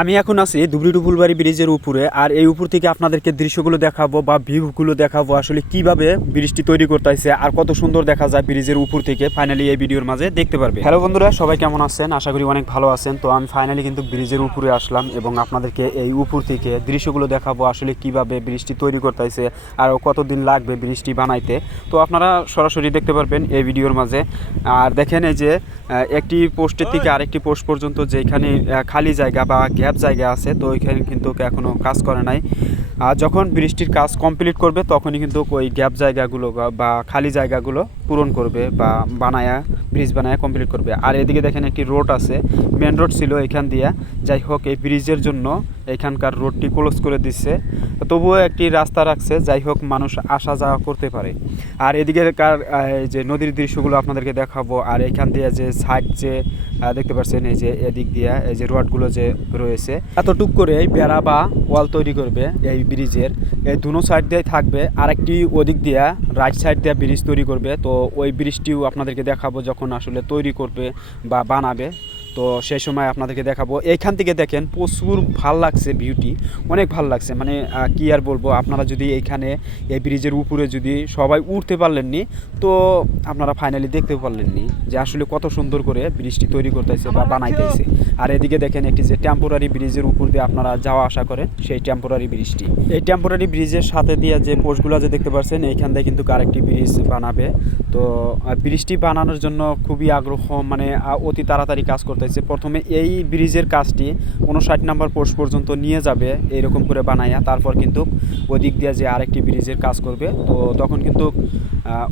আমি এখন আছি ধুবড়ী টু ফুলবাড়ি ব্রিজের উপরে। আর এই উপর থেকে আপনাদেরকে দৃশ্যগুলো দেখাবো বা ভিউগুলো দেখাবো, আসলে কিভাবে ব্রিজটি তৈরি করতে হয়েছে আর কত সুন্দর দেখা যায় ব্রিজের উপর থেকে। ফাইনালি এই ভিডিওর মাঝে দেখতে পারবে। হ্যালো বন্ধুরা, সবাই কেমন আছেন? আশা করি অনেক ভালো আছেন। তো আমি ফাইনালি কিন্তু ব্রিজের উপরে আসলাম এবং আপনাদেরকে এই উপর থেকে দৃশ্যগুলো দেখাবো, আসলে কিভাবে ব্রিজটি তৈরি করতে হয়েছে আর কতদিন লাগবে ব্রিজটি বানাইতে। তো আপনারা সরাসরি দেখতে পারবেন এই ভিডিওর মাঝে। আর দেখেন এই যে একটি পোস্টের থেকে আরেকটি পোস্ট পর্যন্ত যেখানে খালি জায়গা বা গ্যাপ জায়গা আছে, তো ওইখানে কিন্তু এখনও কাজ করে নাই। আর যখন বৃষ্টির কাজ কমপ্লিট করবে তখনই কিন্তু ওই গ্যাপ জায়গাগুলো বা খালি জায়গাগুলো পূরণ করবে বা বানায়া ব্রিজ বানায়া কমপ্লিট করবে। আর এদিকে দেখেন একটি রোড আছে, মেন রোড ছিল এখান দিয়ে। যাই হোক, এই ব্রিজের জন্য এখানকার রোডটি ক্লোজ করে দিচ্ছে, তবুও একটি রাস্তা রাখছে, যাই হোক মানুষ আসা যাওয়া করতে পারে। আর এদিকে যে নদীর দৃশ্যগুলো আপনাদেরকে দেখাবো। আর এখান দিয়ে যে সাইড যে দেখতে পাচ্ছেন, এই যে এদিক দিয়ে এই যে রোডগুলো যে রয়েছে, এতটুক করে বেড়া বা ওয়াল তৈরি করবে এই ব্রিজের। এই দুনো সাইড দিয়ে থাকবে, আরেকটি ওদিক দিয়ে রাইট সাইড দিয়ে ব্রিজ তৈরি করবে। তো ওই ব্রিজটিও আপনাদেরকে দেখাবো যখন আসলে তৈরি করবে বা বানাবে, তো সেই সময় আপনাদেরকে দেখাবো। এইখান থেকে দেখেন প্রচুর ভাল লাগছে, ভিউটি অনেক ভাল লাগছে। মানে কি আর বলবো, আপনারা যদি এইখানে এই ব্রিজের উপরে যদি সবাই উঠতে পারলেননি, তো আপনারা ফাইনালি দেখতে পারলেননি যে আসলে কত সুন্দর করে ব্রিজটি তৈরি করতেছে বা বানাইতেছে। আর এদিকে দেখেন একটি যে টেম্পোরারি ব্রিজের উপর দিয়ে আপনারা যাওয়া আসা করেন, সেই টেম্পোরারি ব্রিজটি। এই টেম্পোরারি ব্রিজের সাথে দিয়ে যে পোস্টগুলো যে দেখতে পাচ্ছেন, এইখান থেকে কিন্তু আরেকটি ব্রিজ বানাবে। তো ব্রিজটি বানানোর জন্য খুবই আগ্রহ, মানে অতি তাড়াতাড়ি কাজ করতে হয়েছে। প্রথমে এই ব্রিজের কাজটি 59 নম্বর পোস্ট পর্যন্ত নিয়ে যাবে এইরকম করে বানাইয়া, তারপর কিন্তু ওদিক দিয়ে যে আরেকটি ব্রিজের কাজ করবে। তো তখন কিন্তু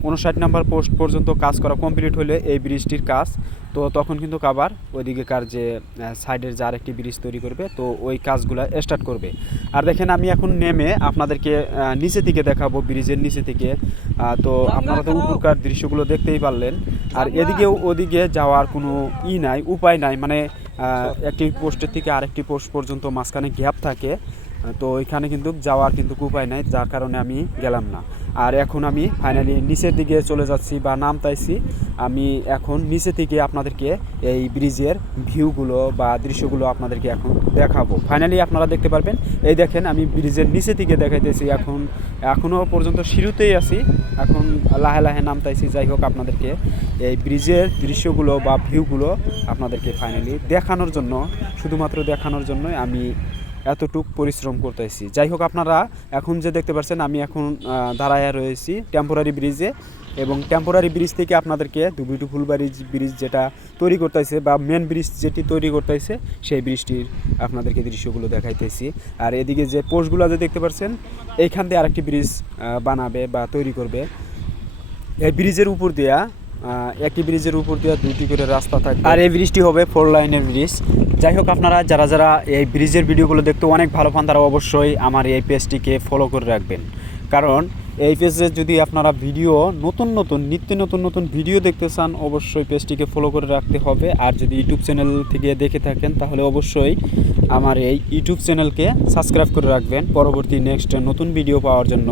59 নম্বর পোস্ট পর্যন্ত কাজ করা কমপ্লিট হলে এই ব্রিজটির কাজ, তো তখন কিন্তু আবার ওইদিকেকার যে সাইডের যে আরেকটি ব্রিজ তৈরি করবে, তো ওই কাজগুলো স্টার্ট করবে। আর দেখেন আমি এখন নেমে আপনাদেরকে নিচে থেকে দেখাবো, ব্রিজের নিচে থেকে। তো আপনারা তো উপরকার দৃশ্যগুলো দেখতেই পারলেন। আর এদিকেও ওদিকে যাওয়ার কোনো নাই, উপায় নাই, মানে একটি পোস্টের থেকে আরেকটি পোস্ট পর্যন্ত মাঝখানে গ্যাপ থাকে। তো এখানে কিন্তু যাওয়ার কিন্তু উপায় নাই, যার কারণে আমি গেলাম না। আর এখন আমি ফাইনালি নিচের দিকে চলে যাচ্ছি বা নামতাইছি। আমি এখন নিচে থেকে আপনাদেরকে এই ব্রিজের ভিউগুলো বা দৃশ্যগুলো আপনাদেরকে এখন দেখাবো। ফাইনালি আপনারা দেখতে পারবেন। এই দেখেন আমি ব্রিজের নিচে থেকে দেখাইতেছি, এখনও পর্যন্ত শুরুতেই আছি, এখন লাহে লাহে নামতাইছি। যাই হোক, আপনাদেরকে এই ব্রিজের দৃশ্যগুলো বা ভিউগুলো আপনাদেরকে ফাইনালি দেখানোর জন্য, শুধুমাত্র দেখানোর জন্যই আমি এতটুক পরিশ্রম করতেছি। যাই হোক, আপনারা এখন যে দেখতে পাচ্ছেন, আমি এখন দাঁড়ায় রয়েছি টেম্পোরারি ব্রিজে, এবং টেম্পোরারি ব্রিজ থেকে আপনাদেরকে ধুবড়ী টু ফুলবাড়ি ব্রিজ যেটা তৈরি করতেছে বা মেন ব্রিজ যেটি তৈরি করতেছে, সেই ব্রিজটির আপনাদেরকে দৃশ্যগুলো দেখাইতেছি। আর এদিকে যে পোস্টগুলো যে দেখতে পাচ্ছেন, এইখান দিয়ে আরেকটি ব্রিজ বানাবে বা তৈরি করবে। এই ব্রিজের উপর দিয়া একটি ব্রিজের উপর দিয়ে দুটি করে রাস্তা থাকবে, আর এই ব্রিজটি হবে 4 লাইনের ব্রিজ। যাই হোক, আপনারা যারা যারা এই ব্রিজের ভিডিওগুলো দেখতে অনেক ভালো পান, তারা অবশ্যই আমার এই পেজটিকে ফলো করে রাখবেন। কারণ এই পেজে যদি আপনারা ভিডিও নিত্য নতুন ভিডিও দেখতে চান, অবশ্যই পেজটিকে ফলো করে রাখতে হবে। আর যদি ইউটিউব চ্যানেল থেকে দেখে থাকেন, তাহলে অবশ্যই আমার এই ইউটিউব চ্যানেলকে সাবস্ক্রাইব করে রাখবেন পরবর্তী নেক্সট নতুন ভিডিও পাওয়ার জন্য।